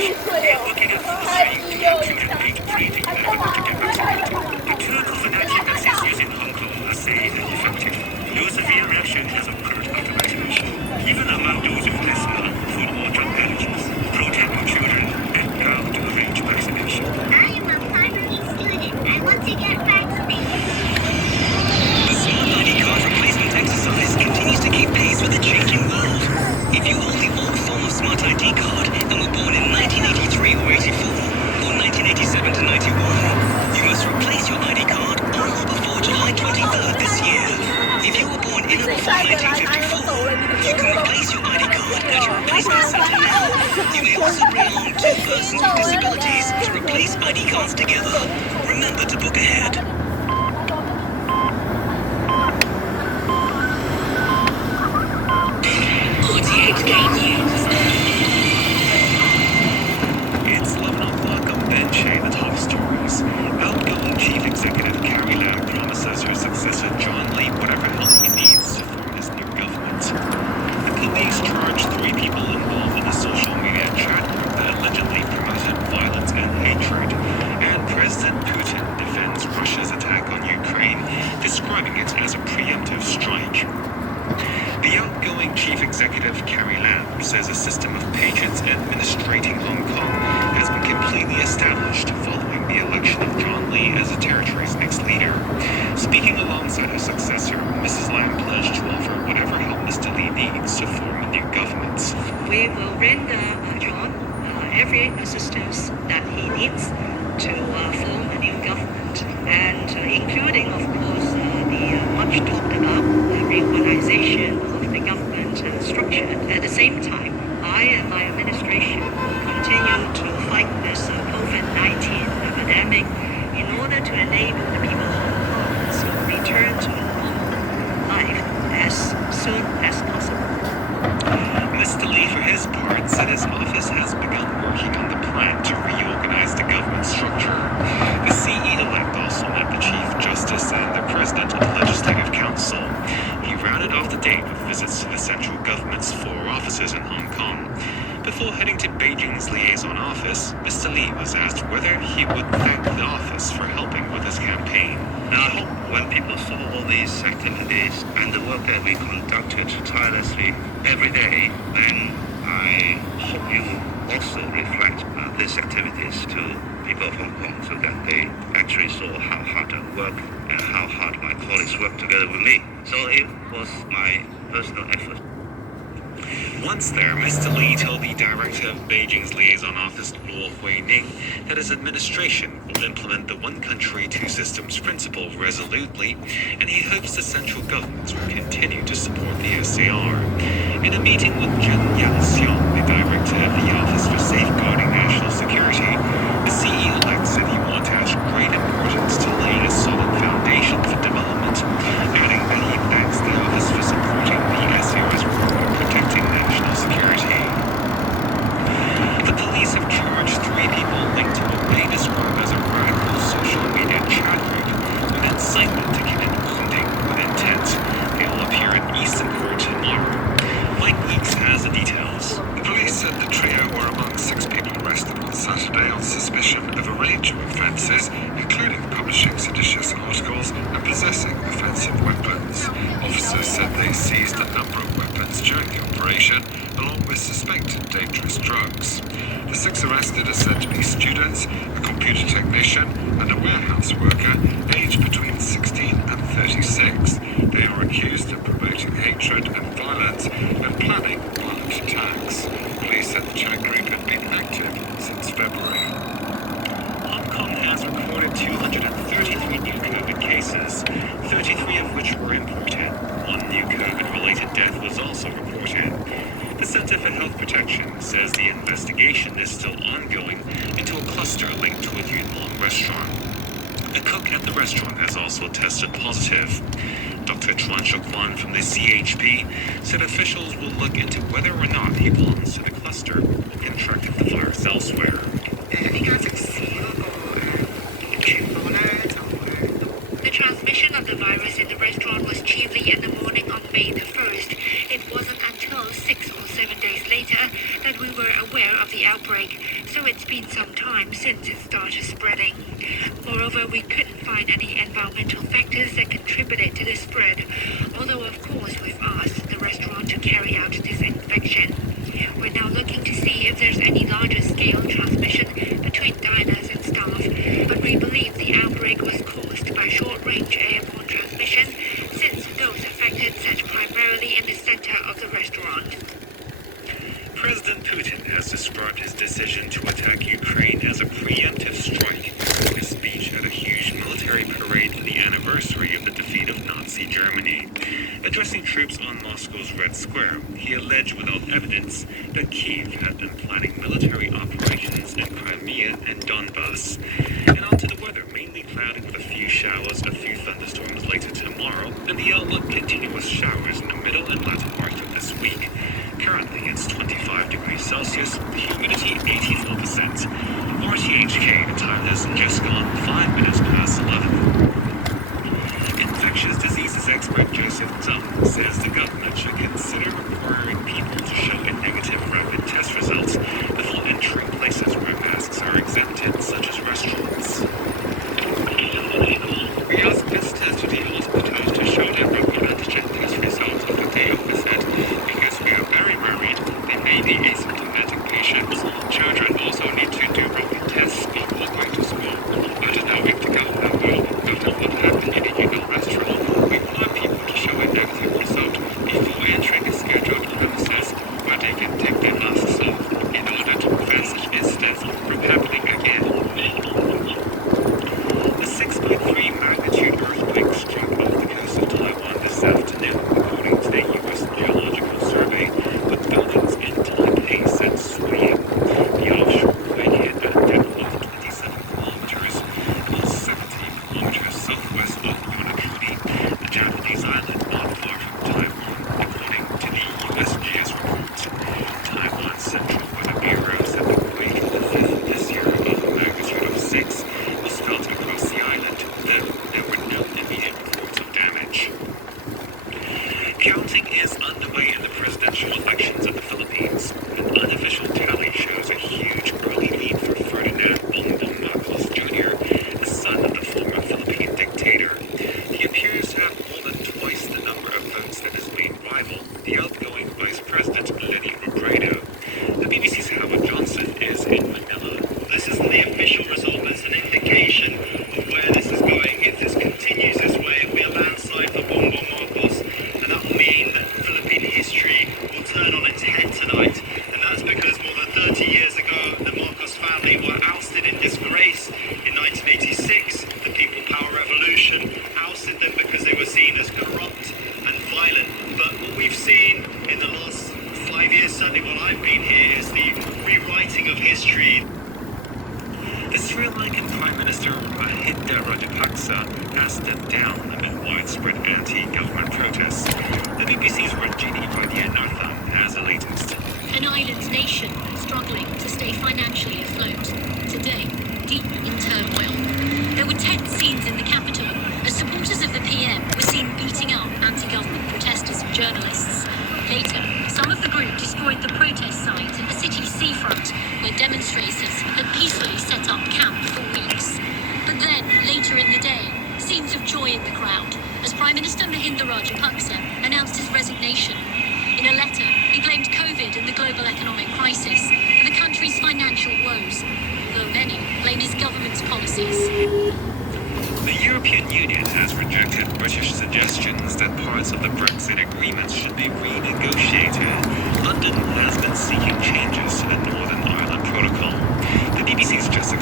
Looking at the safety children aged 3 to 11 to get vaccinated. The two COVID-19 vaccines used in Hong Kong are safe and effective. No severe reaction has occurred after vaccination. Even among those with asthma, food or drug allergies. Protect your children and how to arrange vaccination. I am a primary student. I want to get vaccinated. The Smart ID card replacement exercise continues to keep pace with the changing world. If you hold the old form of Smart ID card and were born in 1983 or 84, or 1987 to 91, you must replace your ID card on or before July 23rd this year. If you were born in or before 1954, you can replace your ID card at your replacement center now. You may also bring along two persons with disabilities to replace ID cards together. Remember to book ahead. It's 11 o'clock on Benche, the top stories. Outgoing Chief Executive Carrie Lam promises her successor John Lee whatever help he needs to form his new government. The police charged 3 people involved in a social media chat group that allegedly promoted violence and hatred. And President Putin defends Russia's attack on Ukraine, describing it as a preemptive strike. The outgoing Chief Executive Carrie Lam says a system of patience administrating Hong Kong has been completely established following the election of John Lee as the territory's next leader. Speaking alongside her successor, Mrs. Lam pledged to offer whatever help Mr. Lee needs to form a new government. We will render John every assistance that he needs to form a new government, and including, of course, the much talked about reorganization of the government structure. At the same time, I and my administration will continue to fight this COVID-19 epidemic in order to enable the people of Hong Kong to return to normal life as soon as possible. Mr. Lee, for his part, said his office has begun working on the plan to reorganize the government structure. The CE-elect also met the Chief Justice and the President of the Legislative Council. He rounded off the day with visits to the central government's 4 offices in Hong Kong. Before heading to Beijing's liaison office, Mr. Lee was asked whether he would thank the office for helping with his campaign. Now, I hope when people saw all these activities and the work that we conducted tirelessly every day, then I hope you will also reflect these activities to people of Hong Kong so that they actually saw how hard I work and how hard my colleagues work together with me. So it was my personal effort. Once there, Mr. Lee told the director of Beijing's liaison office, Luo Huining, that his administration will implement the one country, two systems principle resolutely, and he hopes the central government will continue to support the SAR. In a meeting with Chen Yaxiong, the director of the Office for Safeguarding National Security, the CE-elect said he will attach great importance to laying a solid foundation for development, adding that he thanks the office for supporting the SAR's work on protecting national security. The police have charged 3 people linked to what they describe as a radical social media chat group with incitement to commit wounding with intent. They will appear in Eastern Court tomorrow. Mike Weeks has the details. The police said the trio were among 6 people arrested on Saturday on suspicion of a range of offences, including publishing seditious articles and possessing offensive weapons. Officers said they seized a number of weapons during the operation, along with suspected dangerous drugs. The 6 arrested are said to be students, a computer technician, and a warehouse worker aged between 16 and 36. They are accused of promoting hatred and violence and planning violent attacks. Police said the chat group had been active since February. Hong Kong has recorded 233 new COVID cases, 33 of which were imported. 1 new COVID-related death was also reported. The Center for Health Protection says the investigation is still ongoing into a cluster linked to a Yuen Long restaurant. A cook at the restaurant has also tested positive. Dr. Chuan Shukwan from the CHP said officials will look into whether or not he belongs to the cluster or contracted the virus elsewhere. The transmission of the virus in the restaurant was chiefly in the morning on May the 1st. It wasn't until 6 or 7 days later that we were aware of the outbreak. So so it's been some time since it started spreading. Moreover, we couldn't find any environmental factors that contributed to the spread, although of course we've asked the restaurant to carry out disinfection. We're now looking to see if there's any larger scale transmission between diners and staff, but we believe the outbreak was caused by short-range airborne transmission, since those affected sat primarily in the center of the restaurant. President Putin has described his decision to attack Ukraine as a preemptive strike in a speech at a huge military parade for the anniversary of the defeat of Nazi Germany. Addressing troops on Moscow's Red Square, he alleged without evidence that Kyiv had been planning military operations in Crimea and Donbass. And on to the weather, mainly cloudy with a few showers, a few thunderstorms later tomorrow, and the outlook continuous showers in the middle and latter part of this week. Currently, it's 25 degrees Celsius, humidity 84%. RTHK time has just gone 5 minutes past 11. Infectious diseases expert Joseph Tsang says the government should consider requiring people to show a negative rapid test results before entering places where masks are exempted, such as restaurants. We ask visitors to the hospitals to show their rapid antigen test results on the day of visit, because we are very worried they may be asymptomatic patients. Children also need to do rapid tests before going to school. I don't know if the government will, after what happened in a Yunnan restaurant, require people to show a negative result before entering a scheduled premises where they can take their masks off in order to prevent such incidents from happening again. A 6.3 magnitude earthquake struck off the coast of Taiwan this afternoon, according to the U.S. Geological Survey, with buildings in Taipei set swaying. The offshore quake hit at a depth of 27 kilometers, about 17 kilometers southwest of Yonaguni, the Japanese island not far from Taiwan, according to the USGS report. Taiwan's Central Weather Bureau said the quake, the fifth this year of a magnitude of 6, was felt across the island, though there were no immediate reports of damage. Counting is underway in the presidential elections of the Philippines. An unofficial tally shows a huge early lead for Ferdinand Bongbong Marcos Jr., the son of the former Philippine dictator. He appears to have more than twice the number of votes that his main rival, the outgoing Vice President Lenny Robredo. The BBC's Howard Johnson is in Manila. This isn't the official result, but it's an indication of where this is going. If this continues this way, it'll be a landslide for Bongbong Marcos, and that will mean that Philippine history will turn on its head tonight. And that's because more than 30 years ago, the Marcos family were ousted in disgrace in 1986. The People Power Revolution ousted them because they were seen as corrupt and violent. But what we've seen in the last 5 years, certainly while I've been here, is the rewriting of history. The Sri Lankan Prime Minister Mahinda Rajapaksa has stepped down amid widespread anti-government protests. The BBC's Ranjini Vaidyanathan has the latest. An island nation struggling to stay financially afloat. Today, deep in turmoil. There were tense scenes in the capital as supporters of the PM were seen beating up anti-government protesters and journalists. Later, some of the group destroyed the protest site in the city's seafront, where demonstrators had peacefully set up camp for weeks. But then, later in the day, scenes of joy in the crowd as Prime Minister Mahinda Rajapaksa announced his resignation. In a letter, he blamed COVID and the global economic crisis for the country's financial woes, though many blame his government's policies. The European Union has rejected British suggestions that parts of the Brexit agreement should be renegotiated. London has been seeking changes to the Northern Ireland Protocol. The BBC's Jessica